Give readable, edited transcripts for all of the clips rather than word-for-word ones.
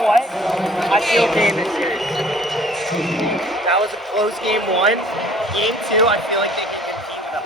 know what? I feel game this series. That was a close game one. Game two, I feel like they can keep it up.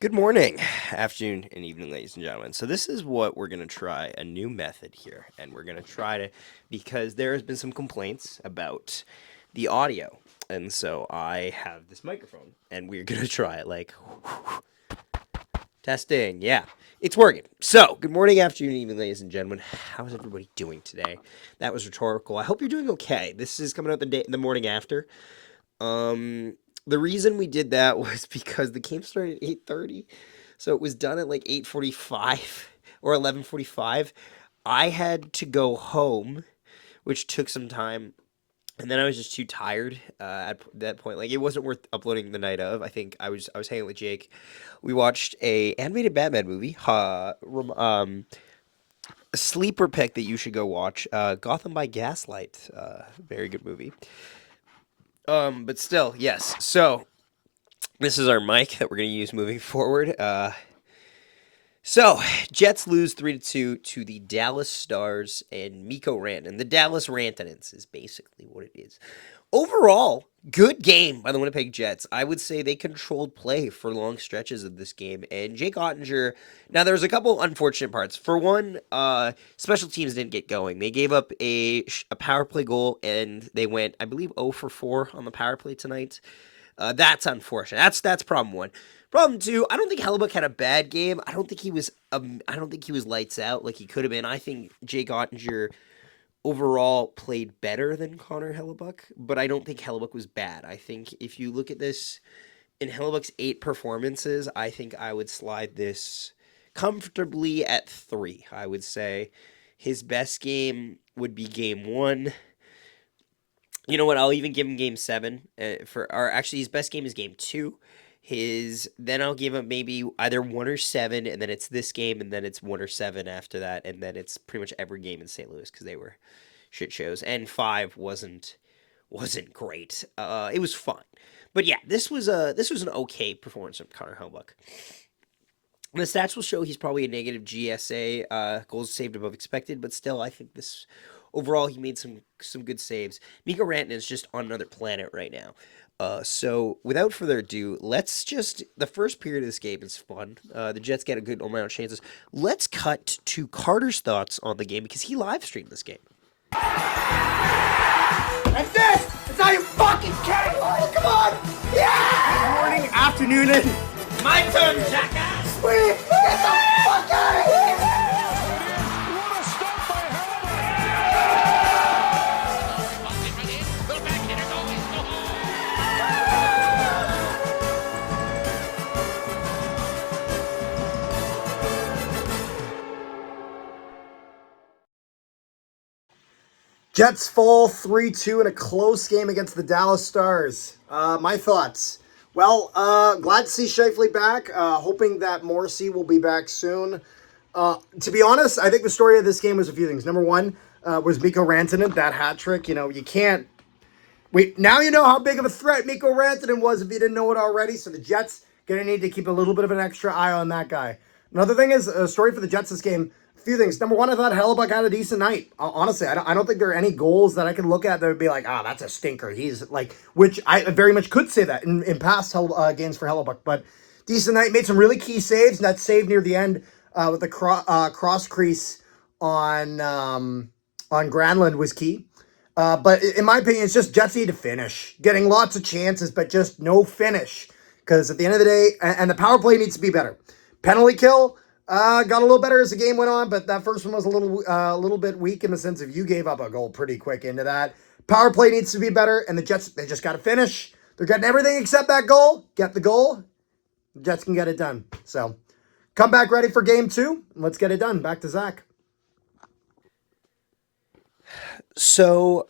Good morning, afternoon, and evening, ladies and gentlemen. So this is what we're going to try, a new method here. And we're going to try to, because there has been some complaints about the audio. And so I have this microphone, and we're going to try it like, testing, yeah, it's working. So, good morning, afternoon, evening, ladies and gentlemen. How's everybody doing today? That was rhetorical. I hope you're doing okay. This is coming out the morning after. The reason we did that was because the game started at 8:30, so it was done at like 8:45 or 11:45. I had to go home, which took some time, and then I was just too tired at that point. Like it wasn't worth uploading the night of. I think I was hanging with Jake. We watched a animated Batman movie. A sleeper pick that you should go watch. Gotham by Gaslight. Very good movie. But still, yes. So this is our mic that we're going to use moving forward. So Jets lose 3-2 to the Dallas Stars and Mikko Rantanen. The Dallas Rantanens is basically what it is. Overall, good game by the Winnipeg Jets. I would say they controlled play for long stretches of this game. And Jake Ottinger, now there was a couple unfortunate parts. For one, special teams didn't get going. They gave up a power play goal, and they went, I believe, 0 for 4 on the power play tonight. That's unfortunate. That's problem one. Problem two, I don't think Hellebuck had a bad game. I don't think he was lights out like he could have been. I think Jake Ottinger overall played better than Connor Hellebuck, but I don't think Hellebuck was bad. I think if you look at this in Hellebuck's 8 performances, I think I would slide this comfortably at 3. I would say his best game would be game 1. You know what? I'll even give him game 7 or actually his best game is game 2. Then I'll give him maybe either 1 or 7, and then it's this game, and then it's 1 or 7 after that, and then it's pretty much every game in St. Louis because they were shit shows. And 5 wasn't great. It was fun, but yeah, this was an okay performance from Connor Hellebuck. The stats will show he's probably a negative GSA, goals saved above expected, but still, I think this overall he made some good saves. Mikko Rantanen is just on another planet right now. So without further ado, the first period of this game is fun. The Jets get a good amount of chances. Let's cut to Carter's thoughts on the game because he live streamed this game. And this is how you fucking kidding me! Come on! Yeah! Good morning, afternoon, and My turn, jackass! Sweet! Get the fuck out of here! Jets fall 3-2 in a close game against the Dallas Stars. My thoughts. Well, glad to see Scheifele back. Hoping that Morrissey will be back soon. To be honest, I think the story of this game was a few things. Number one was Mikko Rantanen, that hat trick. You know, you can't... Now you know how big of a threat Mikko Rantanen was if you didn't know it already. So the Jets going to need to keep a little bit of an extra eye on that guy. Another thing is, a story for the Jets this game... A few things. Number one, I thought Hellebuck had a decent night. Honestly, I don't think there are any goals that I can look at that would be like, that's a stinker. He's like, which I very much could say that in past games for Hellebuck. But decent night, made some really key saves. And that save near the end with the cross crease on Granlund was key. But in my opinion, it's just Jets need to finish. Getting lots of chances, but just no finish. Because at the end of the day, and the power play needs to be better. Penalty kill. Got a little better as the game went on, but that first one was a little bit weak in the sense of you gave up a goal pretty quick into that. Power play needs to be better, and the Jets, they just got to finish. They're getting everything except that goal. Get the goal. The Jets can get it done. So, come back ready for game 2. Let's get it done. Back to Zach. So,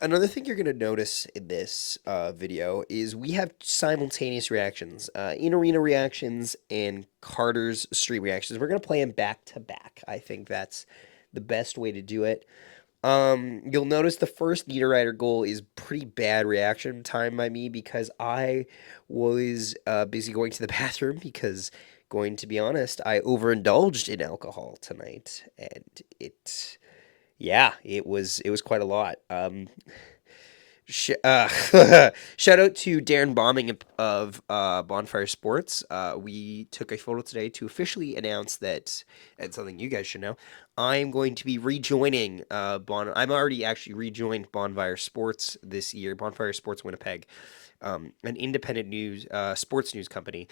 another thing you're going to notice in this video is we have simultaneous reactions, in-arena reactions and Carter's street reactions. We're going to play them back to back. I think that's the best way to do it. You'll notice the first Niederreiter goal is pretty bad reaction time by me because I was busy going to the bathroom because, going to be honest, I overindulged in alcohol tonight, and it was quite a lot. Shout out to Darren Bombing of Bonfire Sports. We took a photo today to officially announce that, and something you guys should know, I'm going to be rejoining I'm already actually rejoined Bonfire Sports this year. Bonfire Sports Winnipeg, an independent news sports news company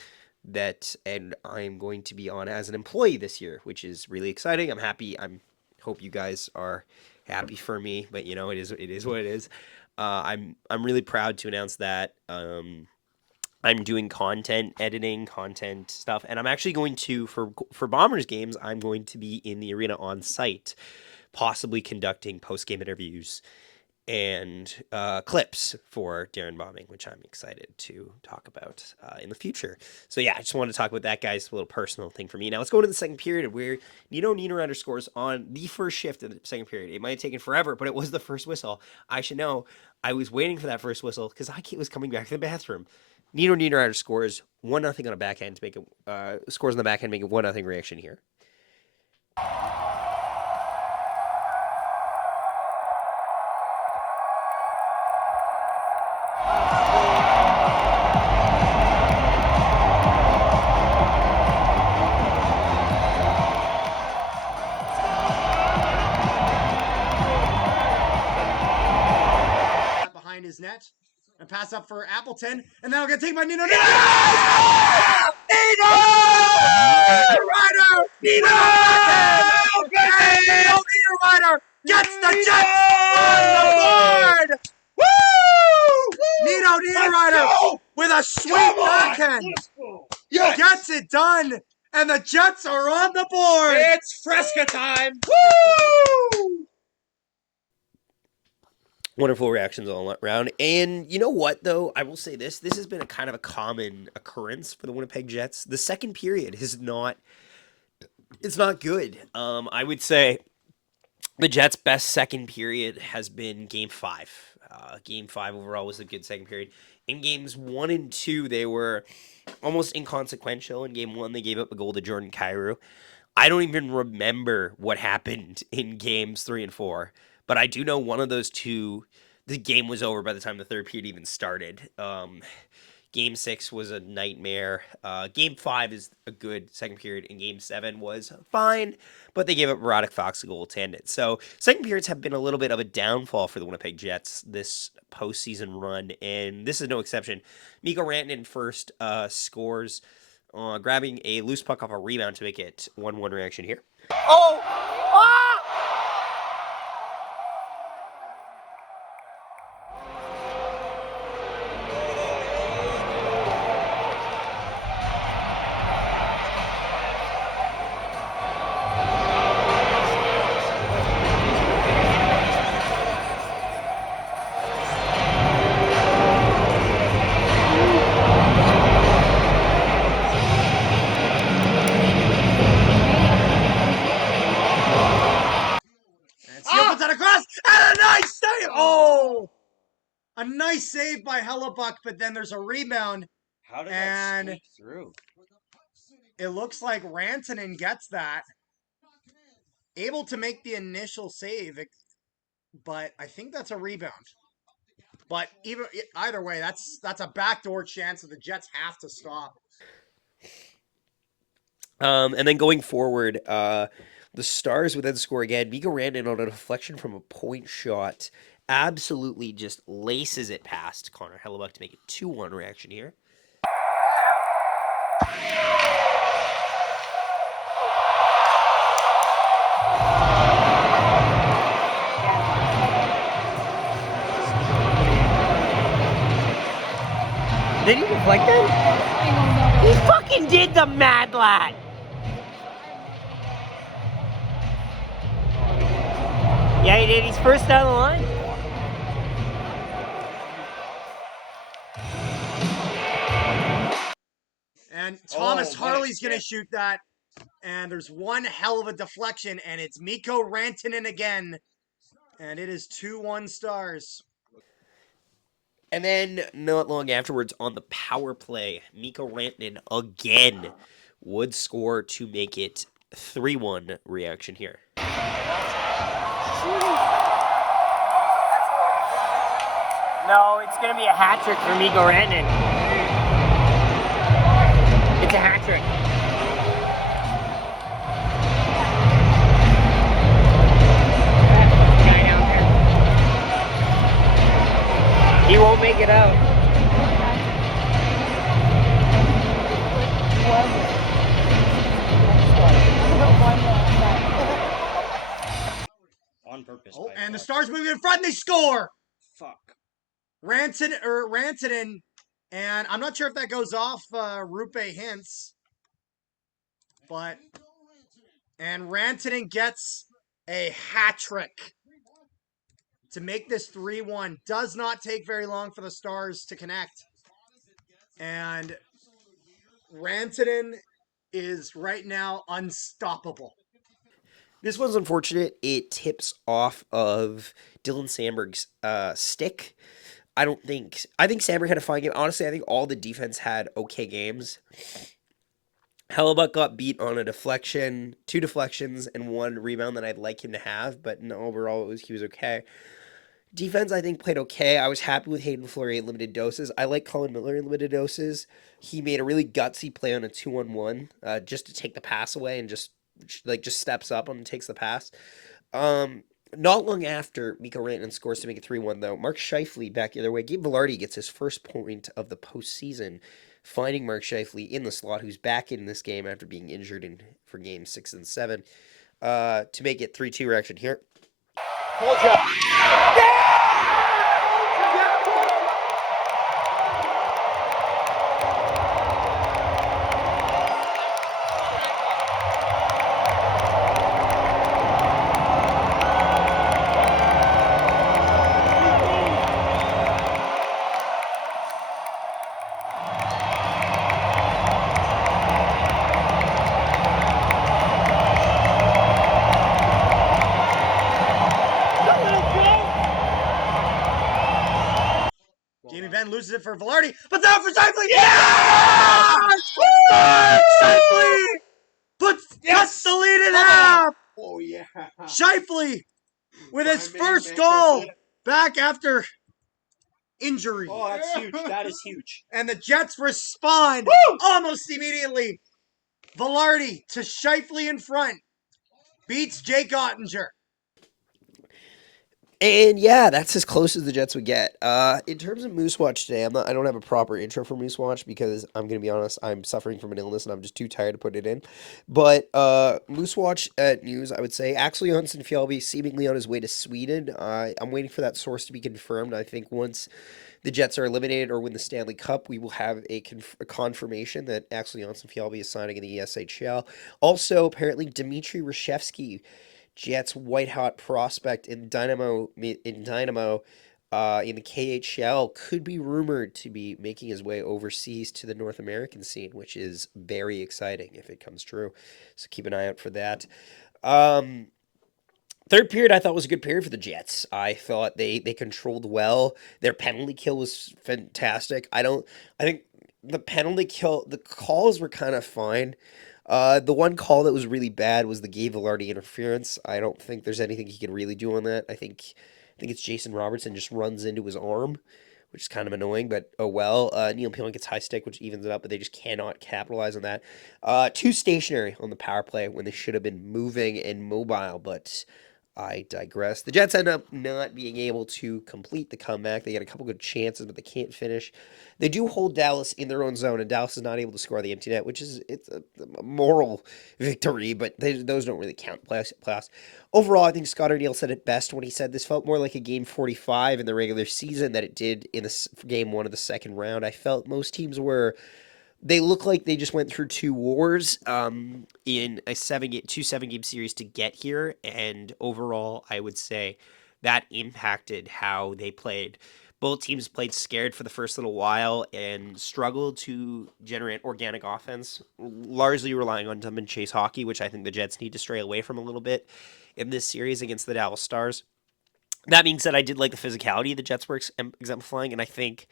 and I'm going to be on as an employee this year, which is really exciting. I'm happy. Hope you guys are happy for me, but it is what it is. I'm really proud to announce that I'm doing content editing, content stuff, and I'm actually going to for Bombers games. I'm going to be in the arena on site, possibly conducting post-game interviews and clips for Darren Bombing, which I'm excited to talk about in the future. So yeah, I just wanted to talk about that, guys. It's a little personal thing for me. Now let's go into the second period where Niederreiter scores on the first shift of the second period. It might have taken forever, but it was the first whistle. I should know. I was waiting for that first whistle because I was coming back to the bathroom. Niederreiter scores 1-0 on a backhand to make it scores on the backhand, make it 1-0 reaction here. Behind his net. And pass up for Appleton. And then I'll get taken by Nino. Niederreiter gets the Jets on the board! Woo! Niederreiter with a sweet backhand gets it done, and the Jets are on the board! It's Fresca time! Woo! Wonderful reactions all around. And you know what, though? I will say this. This has been a kind of a common occurrence for the Winnipeg Jets. The second period is not... It's not good. I would say the Jets' best second period has been Game 5. Game 5 overall was a good second period. In Games 1 and 2, they were almost inconsequential. In Game 1, they gave up a goal to Jordan Kyrou. I don't even remember what happened in Games 3 and 4. But I do know one of those two, the game was over by the time the third period even started. Game 6 was a nightmare. Game 5 is a good second period, and Game 7 was fine, but they gave up Roddick Fox a goal to end it. So second periods have been a little bit of a downfall for the Winnipeg Jets this postseason run, and this is no exception. Mikko Rantanen first scores, grabbing a loose puck off a rebound to make it 1-1 reaction here. Oh! Ah! A nice save by Hellebuck, but then there's a rebound. How did that sneak through? It looks like Rantanen gets that. Able to make the initial save, but I think that's a rebound. But either way, that's a backdoor chance that the Jets have to stop. And then going forward, the Stars would then score again. Mikko Rantanen on a deflection from a point shot absolutely just laces it past Connor Hellebuck to make it 2-1 reaction here. Did he deflect that? He fucking did the mad lad. Yeah, he did. He's first down the line. And Thomas Harley's going to shoot that. And there's one hell of a deflection, and it's Mikko Rantanen again. And it is 2-1 Stars. And then, not long afterwards, on the power play, Mikko Rantanen again would score to make it 3-1 reaction here. No, it's going to be a hat trick for Mikko Rantanen. It's a hat trick. Guy down there. He won't make it out. On purpose. Oh, and the Stars moving in front, and they score! Fuck. Rantanen, and I'm not sure if that goes off Rupe Hintz, and Rantanen gets a hat trick to make this 3-1. Does not take very long for the Stars to connect, and Rantanen is right now unstoppable. This one's unfortunate. It tips off of Dylan Sandberg's stick. I think Sandberg had a fine game. Honestly, I think all the defense had okay games. Hellebuck got beat on a deflection, 2 deflections, and 1 rebound that I'd like him to have, but no, overall he was okay. Defense, I think, played okay. I was happy with Hayden Fleury in limited doses. I like Colin Miller in limited doses. He made a really gutsy play on a 2-on-1 just to take the pass away and just steps up and takes the pass. Not long after Mikko Rantanen scores to make it 3-1, though, Mark Scheifele back the other way. Gabe Vilardi gets his first point of the postseason, finding Mark Scheifele in the slot, who's back in this game after being injured for games 6 and 7, to make it 3-2 reaction here. Hold ya. Jamie Benn loses it for Vilardi, but now for Scheifele! Yes! Scheifele cuts the lead in half! Oh, yeah. Scheifele with his first goal back after injury. Oh, that's huge. That is huge. And the Jets respond almost immediately. Vilardi to Scheifele in front. Beats Jake Ottinger. And yeah, that's as close as the Jets would get. In terms of Moosewatch today, I don't have a proper intro for Moosewatch because I'm gonna be honest, I'm suffering from an illness and I'm just too tired to put it in. But Moosewatch news, I would say Axel Jonsson-Fjällby seemingly on his way to Sweden. I'm waiting for that source to be confirmed. I think once the Jets are eliminated or win the Stanley Cup, we will have a confirmation that Axel Jonsson-Fjällby is signing in the ESHL. Also, apparently, Dmitry Reshevsky, Jets white hot prospect in Dynamo in the KHL, could be rumored to be making his way overseas to the North American scene, which is very exciting if it comes true. So keep an eye out for that. Third period, I thought was a good period for the Jets. I thought they controlled well. Their penalty kill was fantastic. I think the penalty kill, the calls were kind of fine. The one call that was really bad was the Gabe Vilardi interference. I don't think there's anything he can really do on that. I think it's Jason Robertson just runs into his arm, which is kind of annoying, but oh well. Neil Peeling gets high stick, which evens it up, but they just cannot capitalize on that. Too stationary on the power play when they should have been moving and mobile, but I digress. The Jets end up not being able to complete the comeback. They get a couple good chances, but they can't finish. They do hold Dallas in their own zone, and Dallas is not able to score the empty net, which is it's a moral victory, but those don't really count playoffs. Overall, I think Scott O'Neill said it best when he said this felt more like a game 45 in the regular season than it did in the game 1 of the second round. I felt most teams were. They look like they just went through two wars in a 7-game series to get here, and overall, I would say that impacted how they played. Both teams played scared for the first little while and struggled to generate organic offense, largely relying on dump and chase hockey, which I think the Jets need to stray away from a little bit in this series against the Dallas Stars. That being said, I did like the physicality the Jets were exemplifying, and I think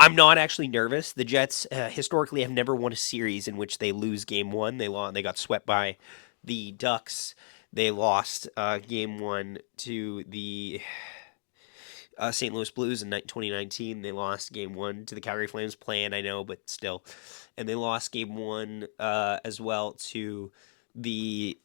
I'm not actually nervous. The Jets historically have never won a series in which they lose game 1. They got swept by the Ducks. They lost game 1 to the St. Louis Blues in 2019. They lost game 1 to the Calgary Flames. Playing, I know, but still. And they lost game 1 as well to the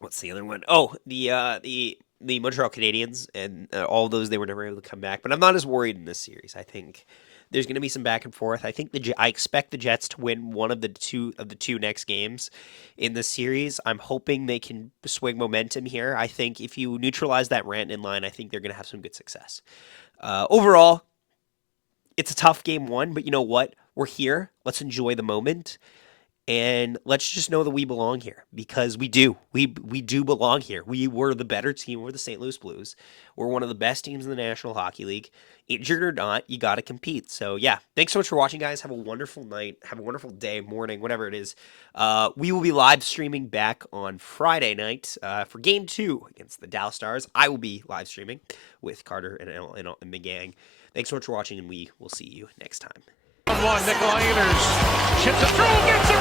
what's the other one? Oh, the Montreal Canadiens, and all those, they were never able to come back. But I'm not as worried in this series. I think there's going to be some back and forth. I think I expect the Jets to win one of the two next games in the series. I'm hoping they can swing momentum here. I think if you neutralize that Rantanen line, I think they're going to have some good success. Overall, it's a tough game 1, but you know what? We're here. Let's enjoy the moment. And let's just know that we belong here, because we do. We do belong here. We were the better team over the St. Louis Blues. We're one of the best teams in the National Hockey League. Injured or not, you got to compete. So, yeah, thanks so much for watching, guys. Have a wonderful night. Have a wonderful day, morning, whatever it is. We will be live streaming back on Friday night for Game 2 against the Dallas Stars. I will be live streaming with Carter and the gang. Thanks so much for watching, and we will see you next time. One, Nikolai Anders chips it through, gets it